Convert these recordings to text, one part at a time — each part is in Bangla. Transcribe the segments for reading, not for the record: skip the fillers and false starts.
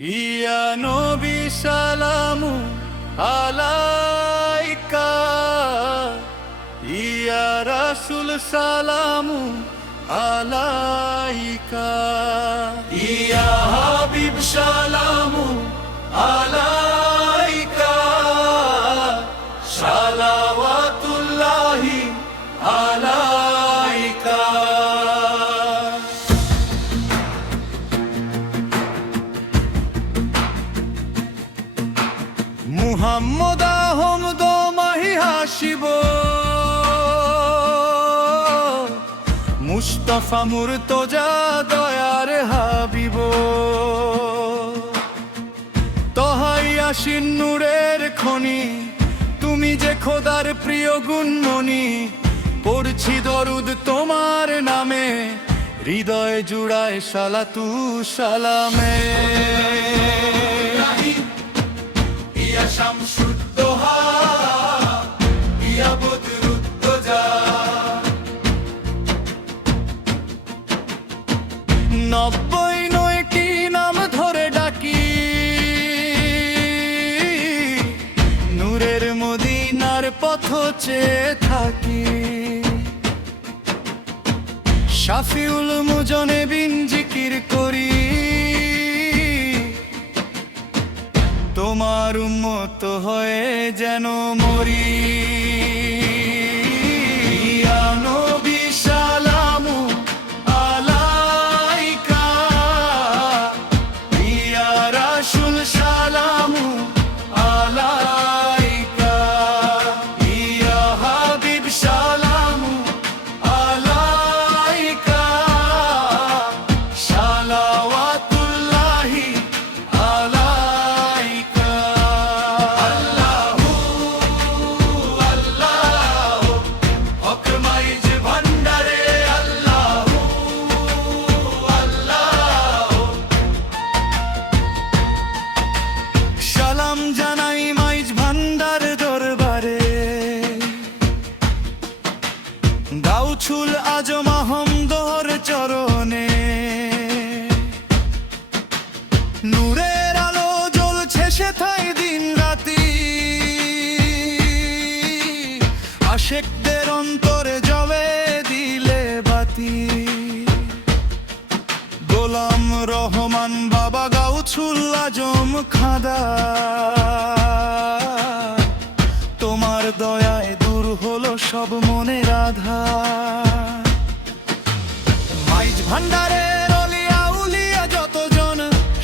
ইয়া নবী সালামু আলাইকা, ইয়া রাসূল সালামু আলাইকা, ইয়া হাবিব সালামু আলাইকা, সালাওয়াতুল্লাহি আলাইকা। মুহাম্মদ আহমদ মাহি হাসিব, মুস্তাফা মুর্তজা দয়ার হাবিব, তহাই আসিন নূরের খনি, তুমি যে খোদার প্রিয় গুণমণি। পড়ছি দরুদ তোমার নামে, হৃদয় জুড়ায় সালাতু সালামে। ইয়া শামসুদ্দোহা, ইয়া বদরুদ্দোজা, ৯৯টি নাম ধরে ডাকি, নূরের মদিনার পথ চেয়ে থাকি। শাফিউল মুজনেবিন জিকির করি, তোমার উম্মত হয়ে যেন মরি। ইয়া নবী সালামু আলাইকা, ইয়া রাসূল সালামু আলাইকা, ইয়া হাবিব সালামু আলাইকা, সালাওয়াতুল্লাহি আলাইকা। আল্লাহু আল্লাহু হক মাইজ ভান্ডারে, আল্লাহু আল্লাহু সালাম জানাই মাইজ ভান্ডার দরবারে। গাউছুল আজম আহমদর চরণে, নূরের আলো জ্বলছে সেথায় দিন রাতি। আশেকদের অন্তরে জ্বলে দিলে বাতি। গোলাম রহমান বাবা গাউছুল আজম খাদা, তোমার দয়ায় দূর হলো সব মনের আধার। মাইজ ভান্ডারের অলিয়া উলিয়া যতজন,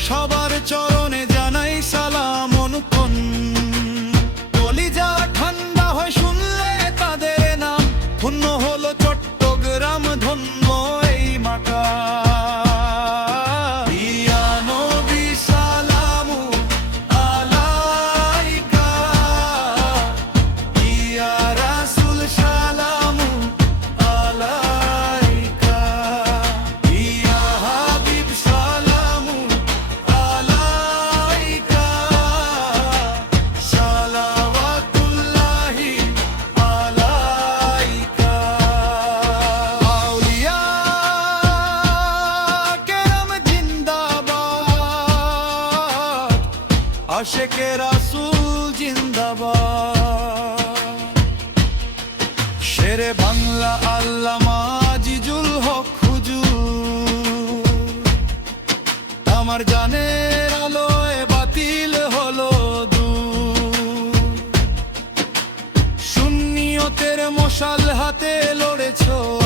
সবার চরণে জানাই সালাম অনুপন। কলিজা ঠান্ডা হয় শুনলে তাদের নাম, ধন্য হলো চট্টগ্রাম, ধন্য এই মাকা। ইয়া নবী সালামু আলাইকা, ইয়া রাসূল সালামু আলাইকা, ইয়া হাবিব সালামু আলাইকা, সালাওয়াতুল্লাহি আলাইকা। আউলিয়া কেরাম জিন্দাবাদ, আশেকে রাসূল জিন্দাবাদ। শেরে বাংলা আল্লামা আজিজুল হক হুজুর, আমার জানের আলোয় বাতিল হলো দূর। সুন্নিয়তের মশাল হাতে লড়েছ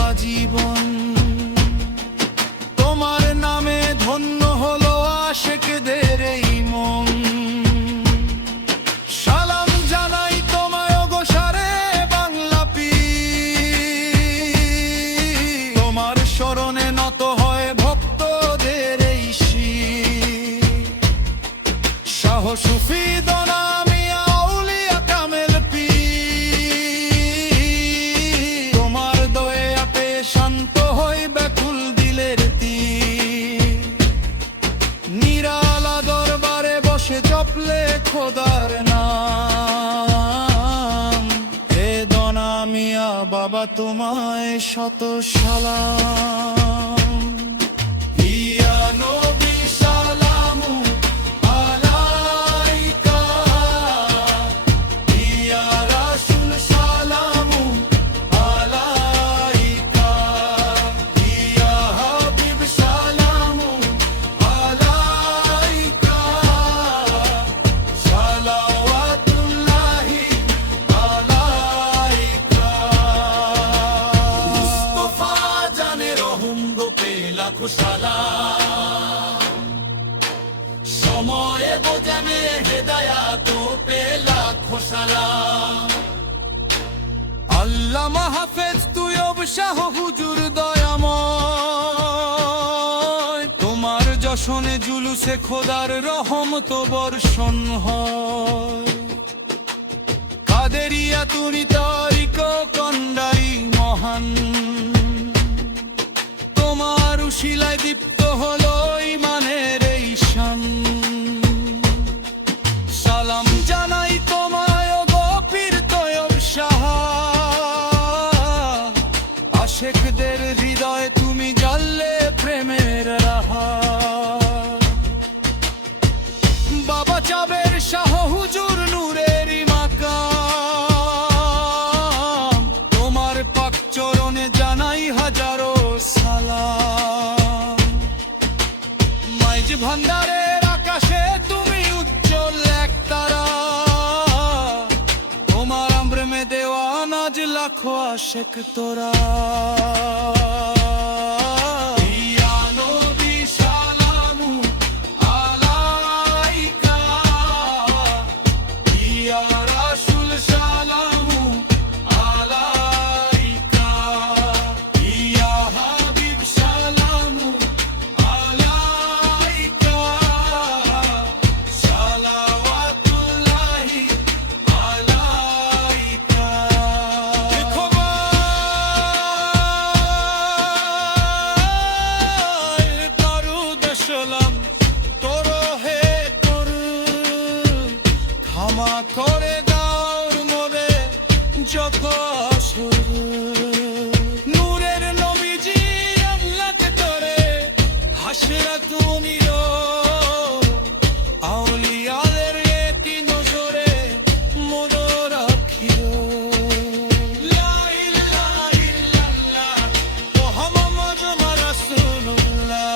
আজীবন, তোমার নামে ধন্য হলো আশেকদের এই মন। সালাম জানাই তোমায় ওগো সারে বাংলা পীর, তোমার শরণে নত হয় ভক্তদের এই শির। শাহ সুফি দনা মিয়া আউলিয়া কামেল পীর, তোমার দয়া পেয়ে শান্ত হই ব্যাকুল দিলের তীর। নিরালা দরবারে বসে জপলে খোদার নাম, হে দনা মিয়া বাবা তোমায় শত সালাম। ইয়া নবী সালামু সময়ে বোঝানে হেদায়াত পেলা খোসালাম। আল্লামা হাফেজ তুইয়ব শাহ হুজুর দয়াময়, তোমার যশনে জুলুসে খোদার রহমত বর্ষণ হয়। কাদেরিয়া তুমি তারিক কন্ডারি মহান, তোমার উশিলায় দীপ্ত হলো ইমানের এই শান। সালাম জানাই তোমায় গো পীর তয়ব শাহ, আশেকদের হৃদয়ে তুমি জ্বাললে প্রেমের রাহা। বাবা চাবের শাহ হুজুর নূরেরই মাকাম, তোমার পাক চরণে জানাই হাজারো সালাম। মাইজ ভান্ডারের আকাশে তুমি উজ্জ্বল এক তারা, তোমার আমরে দেওয়া নাজ লাখো আশেক তোরা। ইয়া নবী সালামু আলাইকা, ইয়া রাসূল সালামু আলাইকা, ইয়া হাবিব সালামু আলাইকা, সালাওয়াতুল্লাহি আলাইকা। দেখো ভাই বারুদ সালাম তোর হে তোর, ক্ষমা করে দাও মোরে যত আসর। নূরের নবীজি আল্লাহকে তোরে হাসরা তুমি আউলিয়াদের একটি নজরে মোদ রাখিও। লা ইলাহা ইল্লাল্লাহ মুহাম্মাদুর রাসূলুল্লাহ।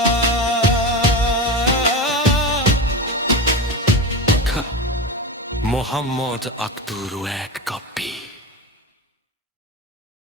মোহাম্মদ আক্তুর এক কাপ